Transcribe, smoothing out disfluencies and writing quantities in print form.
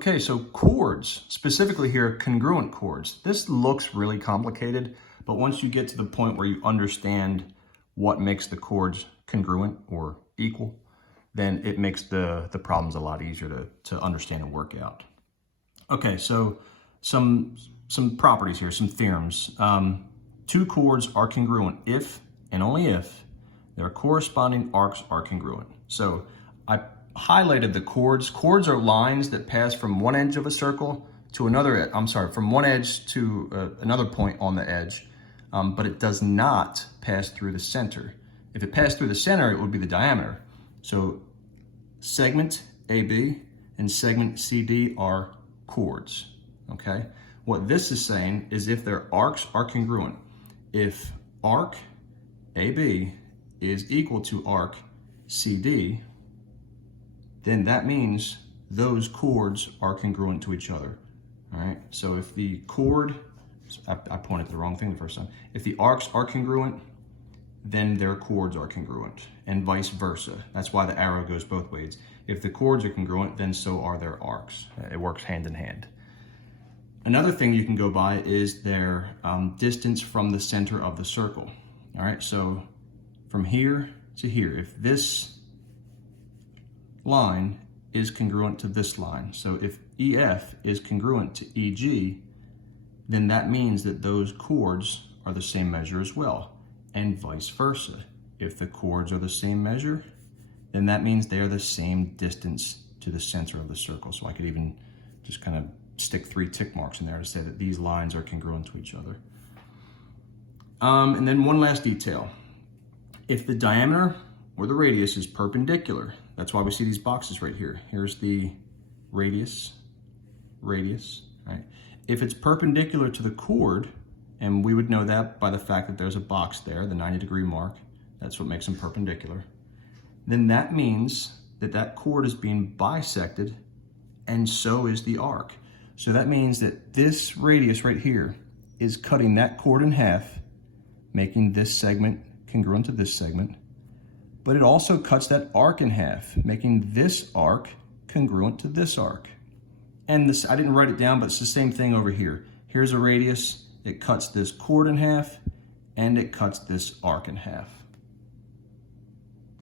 Okay, so chords, specifically here, congruent chords. This looks really complicated, but once you get to the point where you understand what makes the chords congruent or equal, then it makes the problems a lot easier to understand and work out. Okay, so some properties here, some theorems. Two chords are congruent if and only if their corresponding arcs are congruent. So I highlighted the chords. Chords are lines that pass from one edge of a circle to another, from one edge to another point on the edge, but it does not pass through the center. If it passed through the center, it would be the diameter. So segment AB and segment CD are chords, okay? What this is saying is if their arcs are congruent, if arc AB is equal to arc CD, then that means those chords are congruent to each other, all right? So if the chord, I pointed to the wrong thing the first time. If the arcs are congruent, then their chords are congruent, and vice versa. That's why the arrow goes both ways. If the chords are congruent, then so are their arcs. It works hand in hand. Another thing you can go by is their distance from the center of the circle. All right, so from here to here, if this line is congruent to this line, so if EF is congruent to EG, then that means that those chords are the same measure as well, and vice versa. If the chords are the same measure, then that means they are the same distance to the center of the circle. So I could even just kind of stick 3 tick marks in there to say that these lines are congruent to each other. And then one last detail. If the diameter or the radius is perpendicular, that's why we see these boxes right here. Here's the radius, right? If it's perpendicular to the chord, and we would know that by the fact that there's a box there, the 90-degree mark, that's what makes them perpendicular, then that means that that chord is being bisected, and so is the arc. So that means that this radius right here is cutting that chord in half, making this segment congruent to this segment, but it also cuts that arc in half, making this arc congruent to this arc. And this, I didn't write it down, but it's the same thing over here. Here's a radius, it cuts this chord in half, and it cuts this arc in half.